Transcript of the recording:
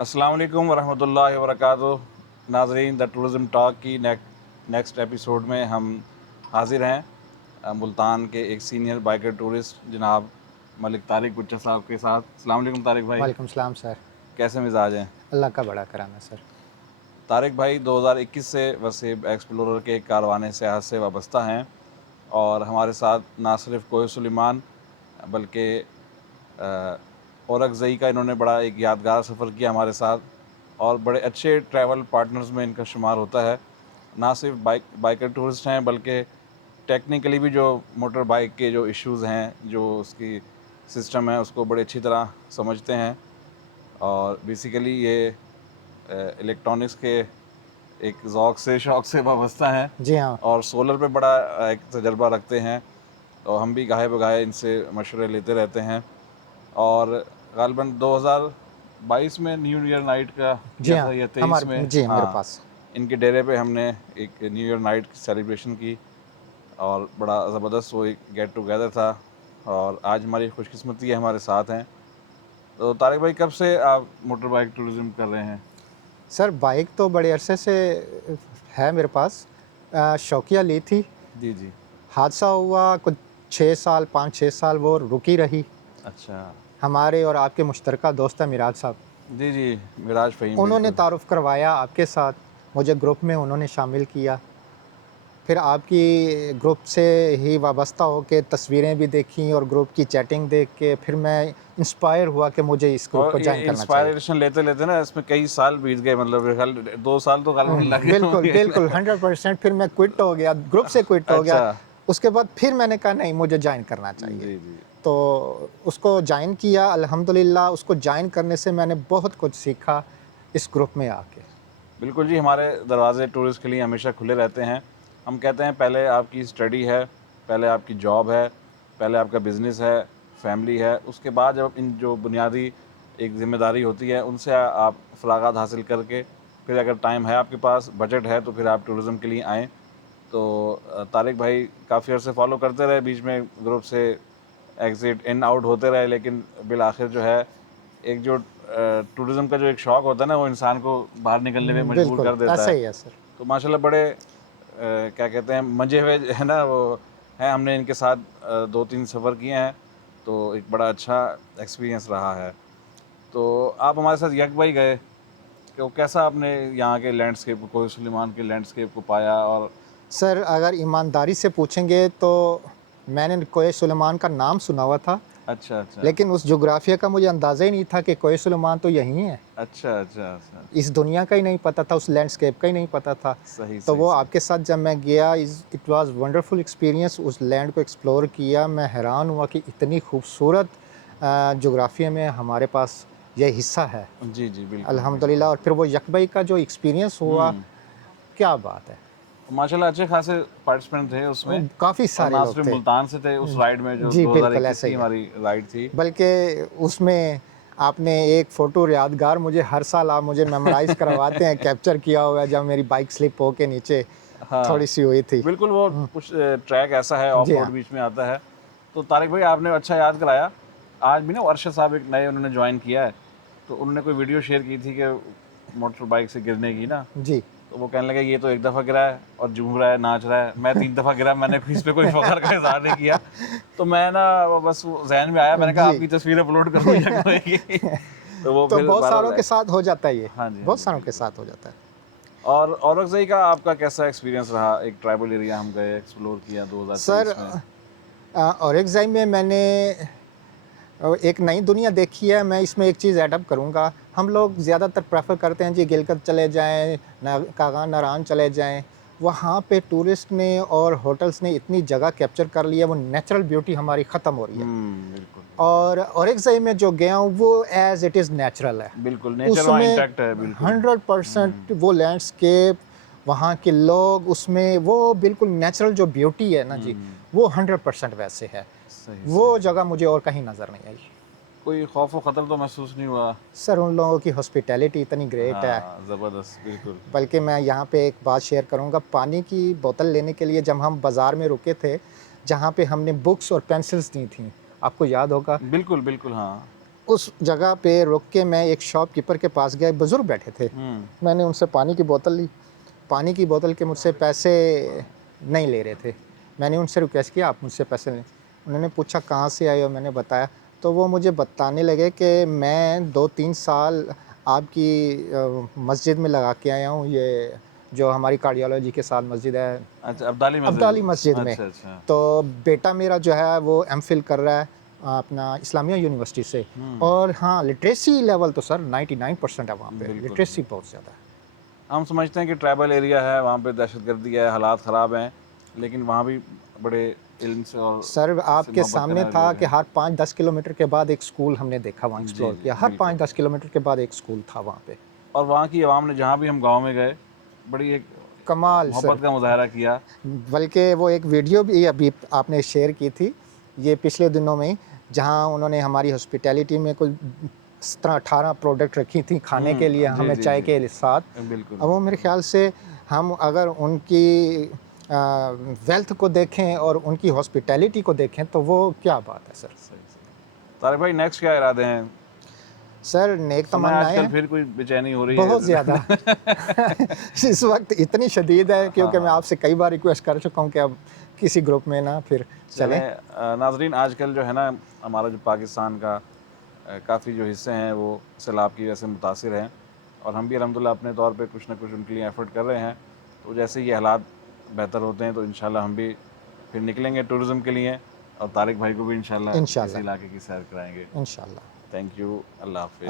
अस्सलाम वालेकुम वरहमतुल्लाहि वबरकातुहू। नाज़रीन, द टूरिज़म टॉक की नेक्स्ट एपिसोड में हम हाज़िर हैं मुल्तान के एक सीनियर बाइकर टूरिस्ट जनाब मलिक तारिक गुच्चा साहब के साथ। अस्सलाम वालेकुम तारिक भाई, वालेकुम सलाम सर। कैसे मिजाज हैं? अल्लाह का बड़ा करम है सर। तारिक भाई 2021 से वसीब एक्सप्लोरर के कारवाने सियाहत से वाबस्ता हैं और हमारे साथ ना सिर्फ कोह सुलेमान बल्कि औरंगज़ई का इन्होंने बड़ा एक यादगार सफ़र किया हमारे साथ और बड़े अच्छे ट्रैवल पार्टनर्स में इनका शुमार होता है। ना सिर्फ बाइकर टूरिस्ट हैं बल्कि टेक्निकली भी जो मोटर बाइक के जो इश्यूज़ हैं, जो उसकी सिस्टम है, उसको बड़ी अच्छी तरह समझते हैं और बेसिकली ये इलेक्ट्रॉनिक्स के एक शौक़ से वाबस्ता हैं जी हाँ। और सोलर पे बड़ा एक तजर्बा रखते हैं। तो हम भी गाहे बगाहे इनसे मशवरे लेते रहते हैं और ग़ालिबन 2022 में न्यू ईयर नाइट का जी किया हाँ, था या 23 हमारे में, जी मेरे हाँ, पास। इनके डेरे पे हमने एक न्यू ईयर नाइट की सेलिब्रेशन की और बड़ा ज़बरदस्त वो एक गेट टुगेदर था और आज हमारी खुशकिस्मती है हमारे साथ हैं। तो तारिक भाई, कब से आप मोटर बाइक टूरिज़्म कर रहे हैं? सर बाइक तो बड़े अरसे से है मेरे पास। शौकिया ली थी, जी, जी। हादसा हुआ कुछ 6 साल 5-6 साल वो रुकी रही। अच्छा। हमारे और आपके मुश्तरका दोस्त हैं मिराज साहब, जी, जी, मिराज फ़हीम, उन्होंने बिल्कुल। तारुफ़ करवाया आपके साथ, मुझे ग्रुप में उन्होंने शामिल किया। फिर आपकी ग्रुप से ही वाबस्ता होके तस्वीरें भी देखी और ग्रुप की चैटिंग देख के फिर मैं इंस्पायर हुआ कि मुझे इस ग्रुप को और ये जॉइन करना चाहिए। इंस्पायरेशन लेते-लेते ना इसमें कई साल बीत गए, मतलब मेरे ख़्याल 2 साल तो ग़ालिबन लग गए बिल्कुल, होंगे। बिल्कुल 100% फिर मैं क्विट हो गया, ग्रुप से क्विट हो गया। अच्छा। उसके बाद फिर मैंने कहा नहीं मुझे जॉइन करना चाहिए। जी, जी। तो उसको जॉइन किया अल्हम्दुलिल्लाह, उसको जॉइन करने से मैंने बहुत कुछ सीखा इस ग्रुप में आके। बिल्कुल जी, हमारे दरवाज़े टूरिस्ट के लिए हमेशा खुले रहते हैं। हम कहते हैं पहले आपकी स्टडी है, पहले आपकी जॉब है, पहले आपका बिज़नेस है, फैमिली है, उसके बाद जब इन जो बुनियादी एक ज़िम्मेदारी होती है उनसे आप फ़राग़त हासिल करके फिर अगर टाइम है आपके पास, बजट है, तो फिर आप टूरिज़्म के लिए आएँ। तो तारिक भाई काफ़ी अर्से फ़ॉलो करते रहे, बीच में ग्रुप से एग्ज़िट इन आउट होते रहे, लेकिन बिल आखिर जो है एक जो टूरिज़्म का जो एक शौक़ होता है ना, वो इंसान को बाहर निकलने पे मजबूर बिल्कुल, कर देता ऐसा है। ही है सर। तो माशाल्लाह बड़े क्या कहते हैं, मंजे हुए है ना वो हैं, हमने इनके साथ 2-3 सफ़र किए हैं, तो एक बड़ा अच्छा एक्सपीरियंस रहा है। तो आप हमारे साथ यकबाई गए, तो कैसा आपने यहाँ के लैंडस्केप को, कोह सुलेमान के लैंडस्केप को पाया? और सर अगर ईमानदारी से पूछेंगे तो मैंने कोह सुलेमान का नाम सुना हुआ था, अच्छा, अच्छा। लेकिन उस जोग्राफ़िया का मुझे अंदाज़ा ही नहीं था कि कोह सुलेमान तो यहीं है। अच्छा, अच्छा, अच्छा। इस दुनिया का ही नहीं पता था, उस लैंडस्केप का ही नहीं पता था। सही, तो सही, वो सही। आपके साथ जब मैं गया इट वाज़ वंडरफुल एक्सपीरियंस, उस लैंड को एक्सप्लोर किया, मैं हैरान हुआ कि इतनी खूबसूरत जोग्राफ़िया में हमारे पास ये हिस्सा है। जी, जी, बिल्कुल, अल्हम्दुलिल्लाह। बिल्कुल। और फिर वो यकबई का जो एक्सपीरियंस हुआ, हुँ। क्या बात है! माशाल्लाह अच्छे खासे पार्टिसिपेंट थे उसमें काफ़ी और सारे ना लोग सिर्फ थे। मुल्तान से थे उस राइड में, जो जी, बिल्कुल 2021 ऐसा की ही है। हमारी राइड थी। बल्कि उसमें आपने एक फ़ोटो यादगार मुझे हर साल आप मुझे मेमोराइज़ करवाते हैं, कैप्चर किया हुआ है जब मेरी बाइक स्लिप होके नीचे हाँ, थोड़ी-सी हुई थी। बिल्कुल वो हुँ, कुछ ट्रैक ऐसा है, ऑफ जी रोड हाँ। बीच में आता है। तो तारिक भाई, आपने अच्छा याद कराया। आज भी ना अरशद साहब एक नए उन्होंने जॉइन किया है, तो उन्होंने कोई वीडियो शेयर की थी कि मोटर बाइक से गिरने की ना, जी। तो वो कहने लगे ये तो एक दफ़ा गिरा है और झूम रहा है, नाच रहा है। मैं 3 दफ़ा गिरा, मैंने इस पे कोई फ़ख्र का इज़हार नहीं किया। तो मैं ना वो बस वो ज़हन में आया, मैंने कहा जी। आपकी तस्वीर अपलोड करूँ यकबाई की। तो वो तो फिर बहुत सारों बहरहाल के साथ हो जाता है ये, हाँ जी, हाँ बहुत जी, सारों के बिल्कुल। साथ हो जाता है। और औरंगज़ई का आपका कैसा एक्सपीरियंस रहा? एक ट्राइबल एरिया हम गए, एक्सप्लोर किया सर 2023 में। औरंगज़ेब में मैंने एक नई दुनिया देखी है। मैं इसमें एक चीज़ ऐड अप करूँगा। हम लोग ज़्यादातर प्रेफ़र करते हैं जी गिलगित चले जाएँ, कागा नारायण चले जाएँ। वहाँ पे टूरिस्ट ने और होटल्स ने इतनी जगह कैप्चर कर ली है, वो नेचुरल ब्यूटी हमारी ख़त्म हो रही है। बिल्कुल, और औरंगज़ेब में जो गया हूँ वो एज़ इट इज़ नेचुरल है। बिल्कुल, नेचर वहाँ उसमें इंटैक्ट है, बिल्कुल। 100% वो लैंडस्केप, वहाँ के लोग, उसमें वो बिल्कुल नेचुरल जो ब्यूटी है ना जी, हुँ, वो 100% वैसे है। सही, सही, वो सही। जगह मुझे और कहीं नज़र नहीं आई। कोई खौफ़ व ख़तरा तो महसूस नहीं हुआ? सर उन लोगों की हॉस्पिटैलिटी इतनी ग्रेट है। हाँ, ज़बरदस्त, बिल्कुल। बल्कि मैं यहाँ पे एक बात शेयर करूँगा, पानी की बोतल लेने के लिए जब हम बाज़ार में रुके थे, जहाँ पे हमने बुक्स और पेंसिल्स दी थी, आपको याद होगा, बिल्कुल, बिल्कुल, हाँ। उस जगह पे रुक के मैं एक शॉपकीपर के पास गया, बुज़ुर्ग बैठे थे। मैंने उनसे पानी की बोतल ली, पानी की बोतल के मुझसे पैसे नहीं ले रहे थे। मैंने उनसे रिक्वेस्ट किया, आप मुझसे पैसे लें। उन्होंने पूछा कहाँ से आए हो, मैंने बताया, तो वो मुझे बताने लगे कि मैं 2-3 साल आपकी मस्जिद में लगा के आया हूँ, ये जो हमारी कार्डियोलॉजी के साथ मस्जिद है, अच्छा, अब्दाली मस्जिद। अब्दाली मस्जिद में। अच्छा अच्छा। तो बेटा मेरा जो है वो एमफिल कर रहा है अपना इस्लामिया यूनिवर्सिटी से। और हाँ, लिटरेसी लेवल तो सर 99% है वहाँ पे, बिल्कुल। लिटरेसी बहुत ज़्यादा है। हम समझते हैं कि ट्राइबल एरिया है, वहाँ पे दहशतगर्दी है, हालात ख़राब हैं, लेकिन वहाँ भी बड़े इल्म से और सर इससे आपके मोहब्बत सामने करने वाले था लोग कि हैं। हर 5-10 किलोमीटर के बाद एक स्कूल हमने देखा, वहाँ जी एक्सप्लोर जी, किया, हर बिल्कुल। 5-10 किलोमीटर के बाद एक स्कूल था वहाँ पे। और वहाँ की आवाम ने, जहाँ भी हम गांव में गए, बड़ी एक कमाल सर। मोहब्बत का मुजाहरा किया। बल्कि वो एक वीडियो भी अभी आपने शेयर की थी, ये पिछले दिनों में, जहाँ उन्होंने हमारी हॉस्पिटैलिटी में कोई 17-18 प्रोडक्ट रखी थी खाने के लिए, जी हमें जी चाय जी, के साथ। बिल्कुल अब वो मेरे बिल्कुल। ख्याल से हम अगर उनकी वेल्थ को देखें और उनकी हॉस्पिटैलिटी को देखें तो वो क्या बात है सर। सही सही। तारिक भाई, नेक्स्ट क्या इरादे हैं? सर नेक सुना है तमन्नाएं आजकल हैं फिर कोई बेचैनी हो रही बहुत है। ज़्यादा। इस वक्त इतनी शदीद है क्योंकि मैं हाँ। आपसे कई बार रिक्वेस्ट कर चुका हूँ कि अब किसी ग्रुप में ना फिर चलें। चलें, नाजरीन, आजकल जो है ना, हमारा जो पाकिस्तान का काफ़ी जो हिस्से हैं वो सैलाब की वजह से मुतासिर हैं, और हम भी अल्हम्दुलिल्लाह अपने तौर पे कुछ ना कुछ उनके लिए एफ़र्ट कर रहे हैं। तो जैसे ये हालात बेहतर होते हैं तो इंशाल्लाह हम भी फिर निकलेंगे टूरिज़्म के लिए, और तारिक भाई को भी इंशाल्लाह इस इंशाल्लाह इलाके की सैर कराएंगे। इंशाल्लाह। Thank you. अल्लाह हाफ़िज़।